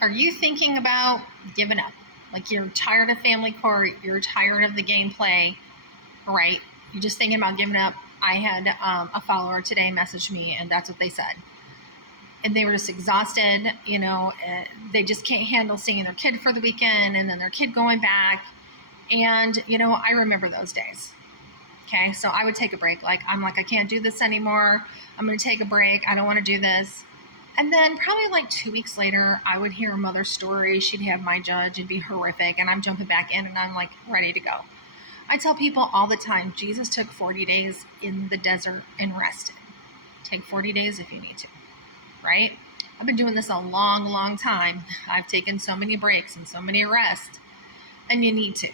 Are you thinking about giving up? Like you're tired of family court, you're tired of the gameplay, right? You're just thinking about giving up. I had a follower today message me, and that's what they said. And they were just exhausted, they just can't handle seeing their kid for the weekend and then their kid going back. And, I remember those days. Okay, so I would take a break. I can't do this anymore. I'm going to take a break. I don't want to do this. And then probably like 2 weeks later, I would hear mother's story. She'd have my judge. It'd be horrific. And I'm jumping back in and I'm like ready to go. I tell people all the time, Jesus took 40 days in the desert and rested. Take 40 days if you need to, right? I've been doing this a long, long time. I've taken so many breaks and so many rests, and you need to.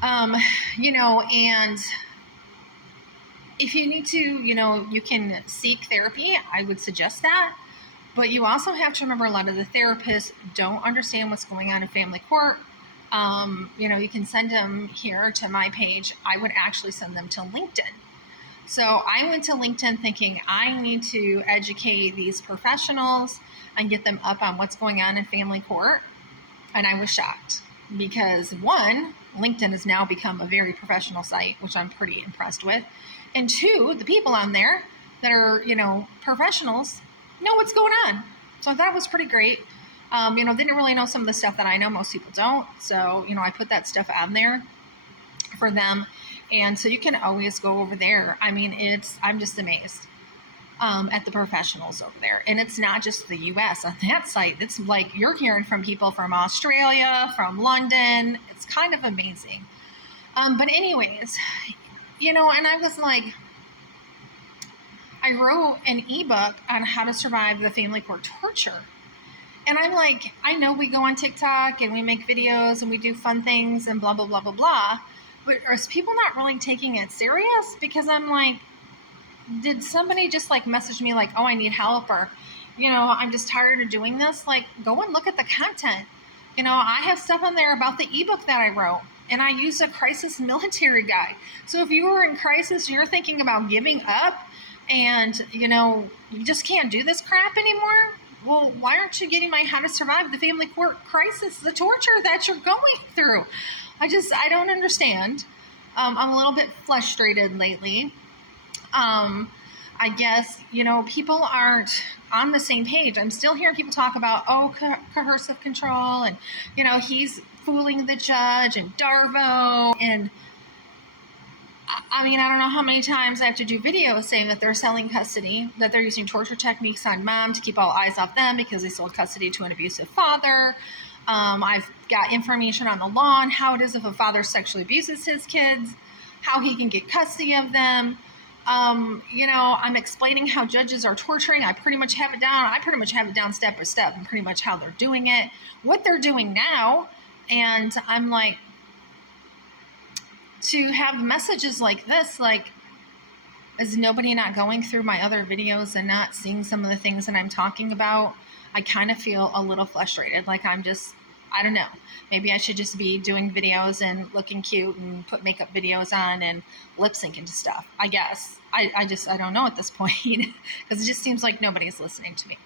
And if you need to, you can seek therapy. I would suggest that. But you also have to remember a lot of the therapists don't understand what's going on in family court. You can send them here to my page. I would actually send them to LinkedIn. So I went to LinkedIn thinking I need to educate these professionals and get them up on what's going on in family court. And I was shocked because one, LinkedIn has now become a very professional site, which I'm pretty impressed with. And two, the people on there that are, professionals know what's going on. So that was pretty great. Didn't really know some of the stuff that I know. Most people don't. So, I put that stuff on there for them. And so you can always go over there. I'm just amazed at the professionals over there. And it's not just the U.S. on that site. It's like you're hearing from people from Australia, from London. It's kind of amazing. But anyways, and I was like, I wrote an ebook on how to survive the family court torture. And I'm like, I know we go on TikTok and we make videos and we do fun things and blah, blah, blah, blah, blah. But are people not really taking it serious? Because I'm like, did somebody just message me oh, I need help, or, I'm just tired of doing this? Go and look at the content. I have stuff on there about the ebook that I wrote, and I use a crisis military guide. So if you are in crisis and you're thinking about giving up and, you just can't do this crap anymore, well, why aren't you getting my How to Survive the Family Court Crisis, the torture that you're going through? I don't understand. I'm a little bit frustrated lately. I guess, people aren't on the same page. I'm still hearing people talk about, coercive control and, he's fooling the judge and Darvo. And I don't know how many times I have to do videos saying that they're selling custody, that they're using torture techniques on mom to keep all eyes off them because they sold custody to an abusive father. I've got information on the law and how it is if a father sexually abuses his kids, how he can get custody of them. I'm explaining how judges are torturing. I pretty much have it down. I pretty much have it down step by step and pretty much how they're doing it, what they're doing now. And I'm like, to have messages like this, is nobody not going through my other videos and not seeing some of the things that I'm talking about? I kind of feel a little frustrated. I don't know. Maybe I should just be doing videos and looking cute and put makeup videos on and lip syncing to stuff, I guess. I don't know at this point because it just seems like nobody's listening to me.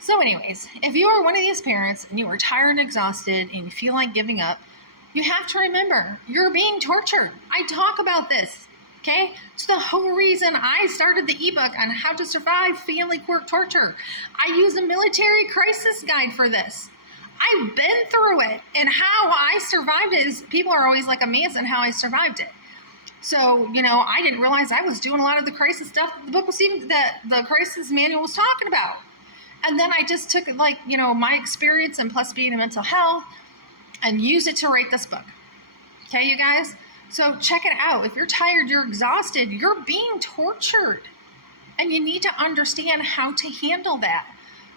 So anyways, if you are one of these parents and you are tired and exhausted and you feel like giving up, you have to remember you're being tortured. I talk about this. Okay, it's the whole reason I started the ebook on how to survive family court torture. I use a military crisis guide for this. I've been through it, and how I survived it is people are always amazed at how I survived it. So, I didn't realize I was doing a lot of the crisis stuff the book was even that the crisis manual was talking about. And then I just took my experience and plus being in mental health and used it to write this book. Okay, you guys? So check it out. If you're tired, you're exhausted, you're being tortured. And you need to understand how to handle that.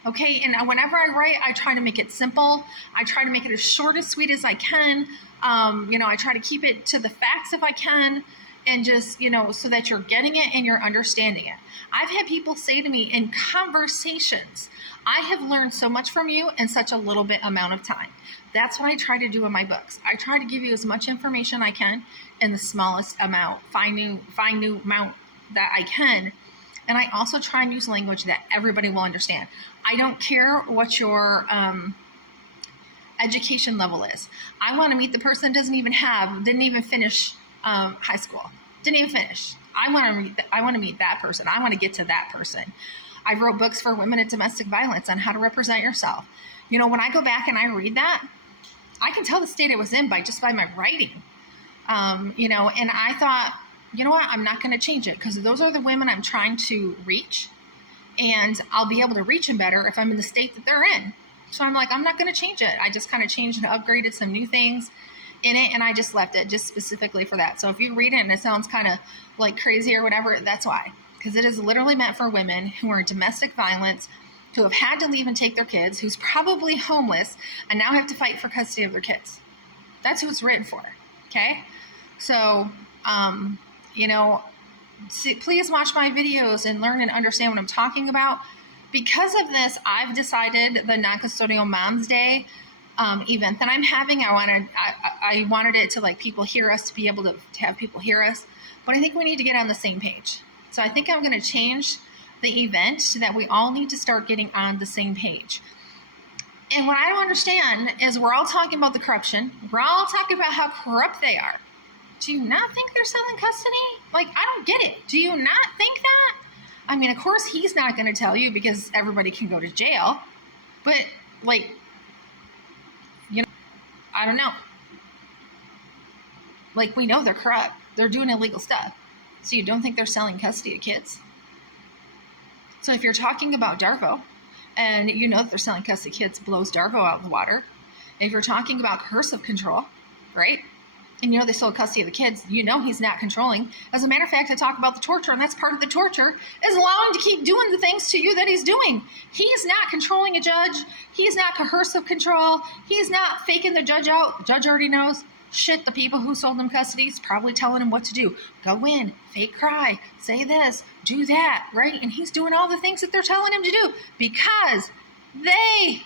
Okay, and whenever I write, I try to make it simple. I try to make it as short and sweet as I can. I try to keep it to the facts if I can. And just, so that you're getting it and you're understanding it. I've had people say to me in conversations, I have learned so much from you in such a little bit amount of time. That's what I try to do in my books. I try to give you as much information I can in the smallest amount, find new amount that I can. And I also try and use language that everybody will understand. I don't care what your education level is. I want to meet the person that didn't even finish high school, didn't even finish. I want to meet that person. I want to get to that person. I wrote books for women in domestic violence on how to represent yourself. You know, when I go back and I read that, I can tell the state I was in by my writing. You know, and I thought, you know what, I'm not going to change it, because those are the women I'm trying to reach, and I'll be able to reach them better if I'm in the state that they're in. So I'm like, I'm not going to change it. I just kind of changed and upgraded some new things in it, and I just left it just specifically for that. So if you read it and it sounds kind of like crazy or whatever, that's why. Because it is literally meant for women who are in domestic violence, who have had to leave and take their kids, who's probably homeless, and now have to fight for custody of their kids. That's who it's written for, okay? So, you know, please watch my videos and learn and understand what I'm talking about. Because of this, I've decided the Non-Custodial Moms Day event that I'm having, I wanted it to, like, people hear us, to be able to have people hear us. But I think we need to get on the same page. So I think I'm going to change the event so that we all need to start getting on the same page. And what I don't understand is we're all talking about the corruption. We're all talking about how corrupt they are. Do you not think they're selling custody? Like, I don't get it. Do you not think that? I mean, of course, he's not going to tell you because everybody can go to jail. But, like, you know, I don't know. Like, we know they're corrupt. They're doing illegal stuff. So you don't think they're selling custody of kids? So if you're talking about Darvo, and you know that they're selling custody of kids, blows Darvo out of the water. If you're talking about coercive control, right? And you know they sold custody of the kids, you know he's not controlling. As a matter of fact, I talk about the torture, and that's part of the torture, is allowing to keep doing the things to you that he's doing. He's not controlling a judge. He's not coercive control. He's not faking the judge out. The judge already knows. Shit, the people who sold him custody is probably telling him what to do. Go in, fake cry, say this, do that, right? And he's doing all the things that they're telling him to do because they